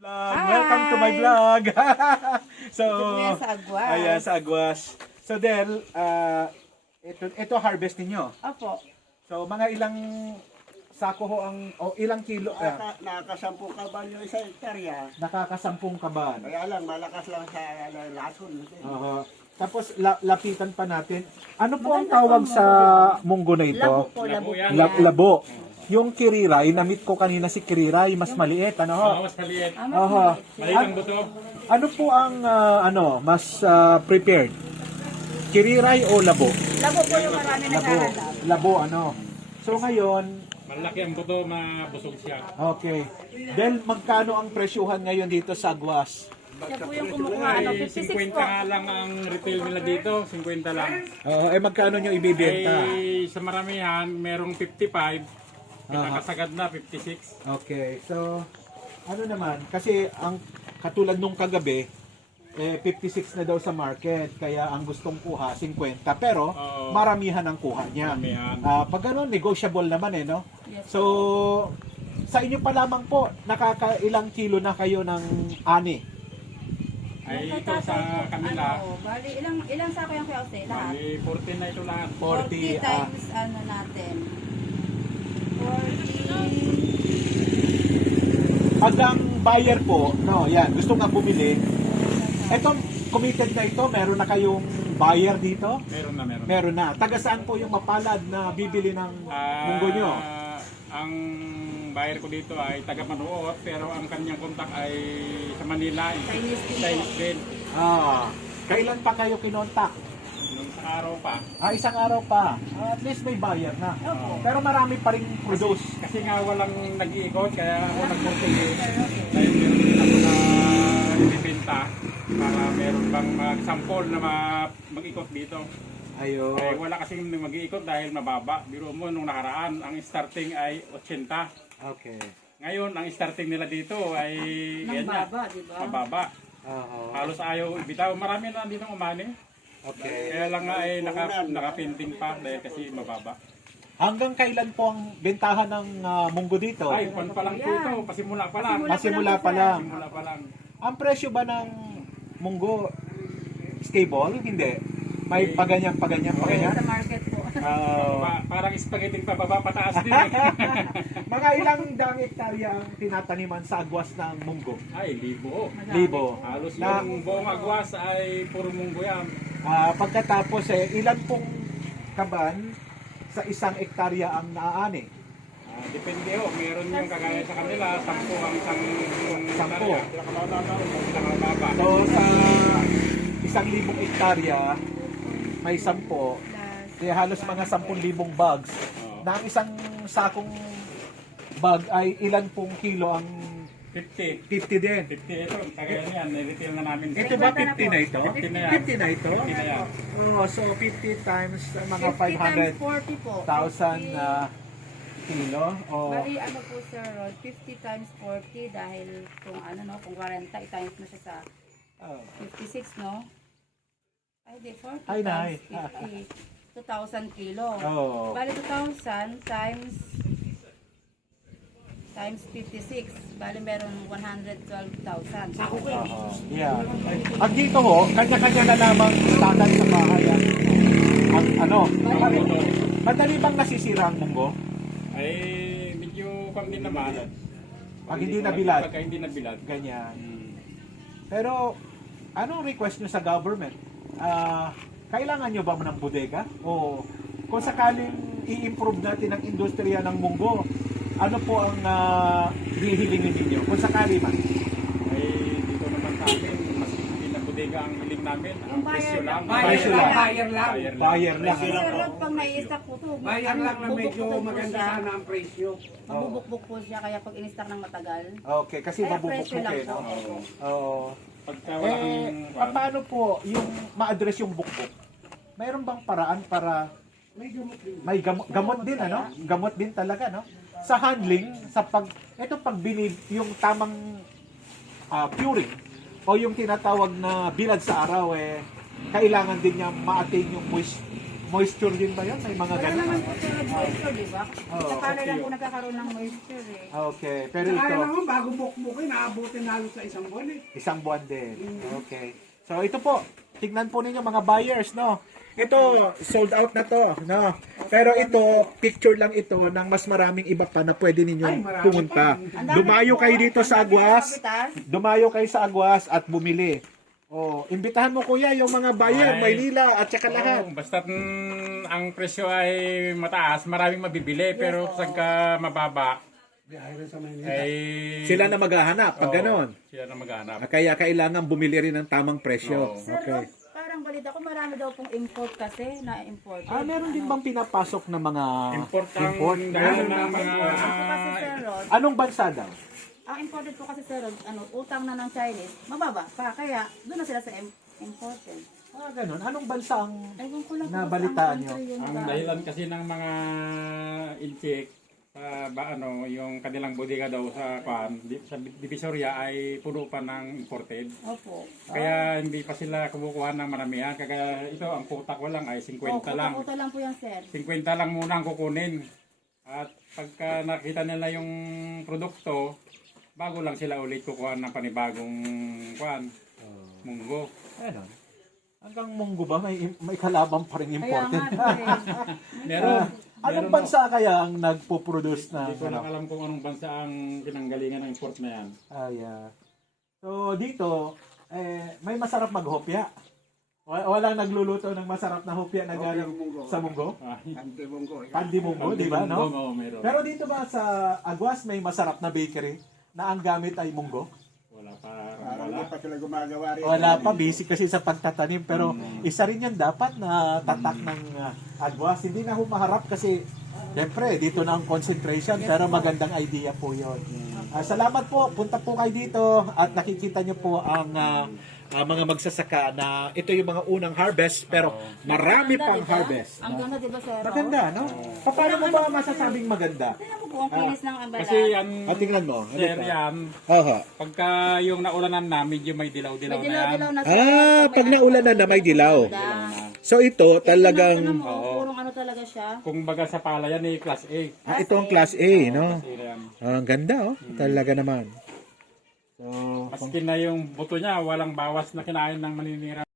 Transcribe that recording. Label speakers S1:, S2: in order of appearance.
S1: Welcome to my vlog. So,
S2: Ito sa Agwas.
S1: ayan sa Agwas. So, Del, ito harvest ninyo.
S2: Opo.
S1: So, mga ilang sako ho ang, o ilang kilo,
S3: Nakakasampu ka ba yung isa hektarya?
S1: nakakasampung kaban.
S3: Kaya lang, malakas lang sa lason.
S1: Tapos, lapitan pa natin. Ano po ang tawag sa munggo na ito?
S2: Labo po, labo po yan.
S1: Labo. Yung kiriray, na-meet ko kanina si kiriray, mas maliit, ano ho?
S4: Mas maliit.
S1: Oho.
S4: Maliit ang buto.
S1: Ano po ang mas prepared? Kiriray o labo?
S2: Labo po yung marami naghahanap.
S1: Labo, ano? So ngayon,
S4: Malaki ang buto, mabusog siya.
S1: okay. Del, magkano ang presyuhan ngayon dito sa Agwas?
S2: Siya po yung kumukuha. Ano,
S4: Ay,
S2: 56
S4: 50
S2: po.
S4: nga lang ang retail nila dito, 50 lang.
S1: Magkano nyo ibibenta?
S4: Ay, sa maramihan, merong 55, nakasagad na 56.
S1: Okay, so, ano naman, kasi ang katulad nung kagabi, 56 na daw sa market, kaya ang gustong kuha, 50, pero
S4: Oo.
S1: maramihan ang kuha niya.
S4: Maramihan.
S1: Pag gano'n, negotiable naman no?
S2: Yes.
S1: So, sa inyo pa lamang po, nakakailang kilo na kayo ng ani?
S4: Ay, ito sa kanila,
S2: Ano, bali, ilang sako yung kaya kasi lahat?
S4: bali 14 na ito lahat.
S2: 40
S1: 40,
S2: times ano natin. 40.
S1: Pag ang buyer po, no, yan, gusto nga bumili, etong committed na ito, meron na kayong buyer dito?
S4: Meron na, meron.
S1: Meron na. Taga saan po yung mapalad na bibili ng munggo nyo?
S4: Ang buyer ko dito ay taga Manuot, pero ang kanyang kontak ay sa Manila.
S2: Chinese din po.
S4: Chinese din.
S1: Kailan pa kayo kinontak?
S4: Nung sa araw pa.
S1: Isang araw pa. At least may buyer na.
S2: Opo.
S1: Pero marami pa rin produce.
S4: Kasi nga walang nag-iikot, kaya ako nag-portuguese. Dahil meron din ako na ibibenta para meron bang mag-sample na mag-ikot dito.
S1: Ayun.
S4: Eh, wala kasing mag-iikot dahil mababa. Biro mo, nung nakaraan, ang starting ay 80.
S1: Okay.
S4: Ngayon, ang starting nila dito ay
S2: Nang
S4: yan nga,
S2: baba, di ba?
S4: mababa.
S1: Oo.
S4: Halos ayaw ibitaw. Marami na dito umani.
S1: Okay.
S4: Kaya lang nga ay nakapinting pa dahil kasi mababa.
S1: Hanggang kailan po ang bentahan ng munggo dito?
S4: Ay, pan pa lang po ito. Pasimula pa lang.
S1: Pasimula pa lang.
S4: Pasimula pa lang.
S1: Ang presyo ba ng munggo stable? Hindi. May paganyan.
S2: Sa market po.
S4: Parang spaghetti pababa pataas din.
S1: Mga ilang daang hektarya ang tinataniman sa agwas ng munggo?
S4: Ay, libo.
S1: Libo.
S4: Halos
S1: Na,
S4: yung buong agwas ay puro munggo yan.
S1: pagkatapos ilan pong kaban sa isang hektarya ang naaani?
S4: Depende ho. Meron yung kagaya sa kanila, 10 ang isang
S1: Sampu.
S4: Pinakamababa.
S1: So sa 1,000 hektarya may 10, kaya halos mga 10,000 bags. Na ang isang sakong bag ay ilan pong kilo ang
S4: 50.
S1: 50 din.
S4: 50 ito. Kagaya niyan, retail na namin.
S1: Ito ba 50 na ito?
S4: 50 na yan.
S1: 50 na ito?
S4: 50 na yan.
S1: So 50 times mga
S2: 50 times 40 po.
S1: 500,000 kilo.
S2: Bali, ano po sir, Rod, 50 times 40 dahil kung ano no, kung 40, i-times mo siya sa 56, no? Ay, di, 40
S1: Ay, nay.
S2: times 50, 2,000 kilo.
S1: Oo.
S2: Bali, 2,000 times 56. Bali, meron 112,000.
S1: Yeah. Ang dito ho, kanya-kanya na lamang standard sa bahay. Ang ano? Madali bang nasisira ang munggo?
S4: Ay, medyo kung din naman.
S1: Pag hindi nabilad?
S4: Pagka hindi nabilad.
S1: Ganyan. Pero, anong request nyo sa government? Kailangan nyo ba ng bodega? O kung sakaling i-improve natin ang industriya ng munggo, ano po ang hihilingin ninyo? Kung sakali man.
S4: Ay, dito naman sa amin, mas hindi na bodega ang hiling namin. Ang presyo lang.
S1: Presyo lang.
S3: Buyer lang.
S1: Buyer lang.
S2: Sir Rod, pag nai-stock po to,
S3: Buyer lang na medyo
S2: mabubukbuk po
S3: maganda
S2: siya.
S3: sana ang presyo.
S2: Mabubukbuk po siya, kaya pag in-stock ng matagal.
S1: Okay, kasi
S2: Kaya presyo lang
S1: mabubukbuk
S2: po.
S1: no? Oo.
S4: Pagka wala kang
S1: Paano po yung ma-address yung bukbok? Mayroon bang paraan para may gamot din ano? Gamot din talaga no? Sa handling, sa pagbili yung tamang curing o yung tinatawag na bilad sa araw kailangan din niya ma-attain yung moisture din ba yun? May mga
S2: Wala
S1: ganun?
S2: naman po sir moisture, di ba?
S1: Oo.
S2: Sa palay lang po nagkakaroon ng moisture eh.
S1: Okay, pero
S5: Kaya
S1: ito,
S5: naman, bago bukbukin, naabutin halos sa isang buwan eh.
S1: isang buwan din. Okay. So ito po, tignan po ninyo mga buyers, no? Ito, sold out na to, no? Pero ito, picture lang ito ng mas maraming iba pa na pwede
S5: Ay,
S1: ninyong
S5: marami
S1: pumunta.
S2: Ang dami
S1: Dumayo
S2: po,
S1: kayo dito
S2: ang
S1: sa
S2: dami
S1: Aguas.
S2: kapital.
S1: Dumayo kayo sa Aguas at bumili. Oh, imbitahan mo kuya yung mga buyer,
S4: Ay.
S1: Maynila at saka lahat.
S4: Basta ang presyo ay mataas, maraming mabibili. Pero pagka mababa,
S5: Biyahe rin sa Maynila.
S4: ay...
S1: Sila na maghahanap pag
S4: Oo,
S1: ganon.
S4: Sila na maghanap.
S1: Kaya kailangan bumili rin ng tamang presyo.
S4: Oo.
S2: Sir,
S1: Okay.
S2: Rod, parang balita ko marami daw pong import kasi na-import.
S1: Meron din bang pinapasok na mga
S4: Import ang
S1: import?
S4: dahil ng mga...
S2: Ako kasi Sir Rod,
S1: Anong bansa daw?
S2: ang imported po kasi Sir Rod, utang na ng Chinese, mababa pa. Kaya doon na sila sa imported.
S1: Ganun. Anong bansa ang
S2: Ewan ko lang po
S1: Nabalitaan
S2: kung
S1: nyo?
S2: ang country yun
S4: Ang
S2: ba.
S4: dahilan kasi ng mga incheck sa yung kanilang bodega daw sa sa Divisoria ay puno pa ng imported.
S2: Opo.
S4: Kaya hindi pa sila kumukuha ng maramihan. Kaya ito, ang quota ko lang ay 50 lang.
S2: Kuta lang po yan Sir.
S4: 50 lang muna ang kukunin. At pagka nakita nila yung produkto, bago lang sila ulit kukuha ng panibagong munggo.
S1: Ganun. Hanggang munggo ba may kalabang pa rin
S2: Kaya
S1: imported?
S2: nga po eh.
S4: Meron.
S1: Anong
S4: meron
S1: bansa kaya ang nagpo-produce na?
S4: Hindi ko lang alam kung anong bansa ang pinanggalingan ng import na yan.
S1: So dito, may masarap maghopya. Walang nagluluto ng masarap na hopya na galing
S3: munggo.
S1: sa munggo?
S3: Antibonggo.
S1: Pandi munggo, di ba? No?
S4: Oo, meron.
S1: Pero dito ba sa Aguas may masarap na bakery na ang gamit ay munggo?
S4: Wala pa.
S3: Parang
S4: Wala.
S3: hindi pa sila gumagawa rin.
S1: Wala pa, busy kasi sa pagtatanim. Pero isa rin yan dapat na tatak ng Aguas. Hindi na humaharap kasi siyempre dito na ang concentration pero magandang idea po yun. Salamat po. Punta po kayo dito at nakikita nyo po ang mga magsasaka na ito yung mga unang harvest pero marami pang harvest.
S2: Ang ganda diba Sir Rod?
S1: Maganda, no? Paano mo ba masasabing maganda?
S2: Tingnan mo po ang kinis ng ambala.
S4: Kasi yan,
S1: Tingnan mo.
S4: sir, yan,
S1: Oho.
S4: pagka yung naulanan na, medyo may dilaw-dilaw
S2: May
S4: na yan.
S2: dilaw-dilaw na Sir.
S1: Pag naulanan na may dilaw.
S2: Ganda.
S1: So ito
S2: Tingnan
S1: talagang
S2: mo, purong ano talaga siya.
S4: Kung baga sa pala yan, class A.
S1: ito ang class A, no?
S4: Kasi yan.
S1: Ang ganda, oh. Talaga naman. So,
S4: Maski na yung buto niya, walang bawas na kinain ng maninira.